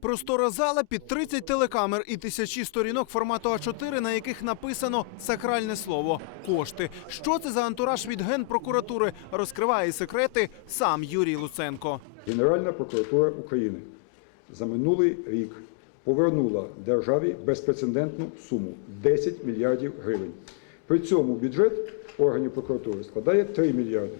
Простора зала під 30 телекамер і тисячі сторінок формату А4, на яких написано сакральне слово кошти. Що це за антураж від генпрокуратури? Розкриває секрети сам Юрій Луценко. Генеральна прокуратура України за минулий рік повернула державі безпрецедентну суму 10 мільярдів гривень. При цьому бюджет органів прокуратури складає 3 мільярди.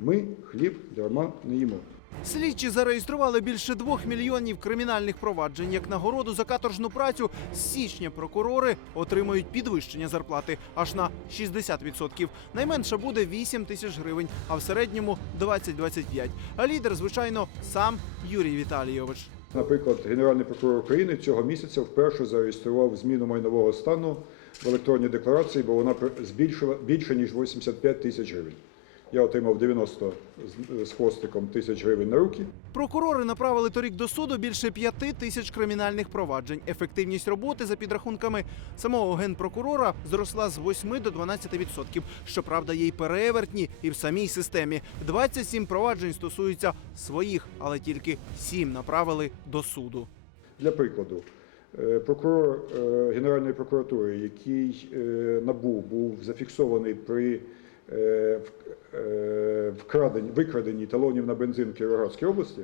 Ми хліб дарма не їмо. Слідчі зареєстрували більше двох мільйонів кримінальних проваджень. Як нагороду за каторжну працю з січня прокурори отримають підвищення зарплати аж на 60%. Найменше буде 8 тисяч гривень, а в середньому 20-25. А лідер, звичайно, сам Юрій Віталійович. Наприклад, Генеральний прокурор України цього місяця вперше зареєстрував зміну майнового стану в електронній декларації, бо вона збільшила більше ніж 85 тисяч гривень. Я отримав 90 з- хвостиком тисяч гривень на руки. Прокурори направили торік до суду більше п'яти тисяч кримінальних проваджень. Ефективність роботи за підрахунками самого генпрокурора зросла з 8 до 12 відсотків. Щоправда, є й перевертні і в самій системі. 27 проваджень стосуються своїх, але тільки 7 направили до суду. Для прикладу, е, прокурор е, Генеральної прокуратури, який е, набув, був зафіксований при е, е, вкраденні, викраденні талонів на бензин в Кіровоградській області,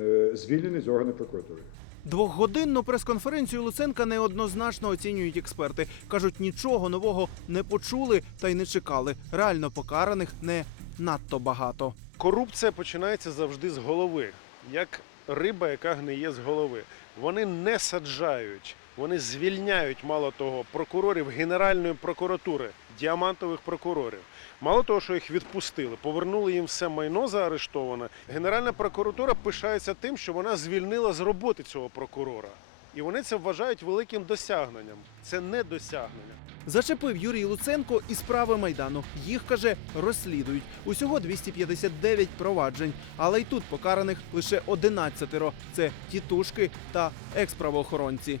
е, звільнений з органів прокуратури. Двохгодинну прес-конференцію Луценка неоднозначно оцінюють експерти. кажуть, нічого нового не почули та й не чекали. Реально покараних не надто багато. Корупція починається завжди з голови, як риба, яка гниє з голови. Вони не саджають, вони звільняють, мало того, прокурорів Генеральної прокуратури, діамантових прокурорів. Мало того, що їх відпустили, повернули їм все майно заарештоване. Генеральна прокуратура пишається тим, що вона звільнила з роботи цього прокурора. І вони це вважають великим досягненням. Це не досягнення. Зачепив Юрій Луценко і справи майдану. Їх каже, розслідують. Усього 259 проваджень, але й тут покараних лише 11 Це тітушки та експравоохоронці.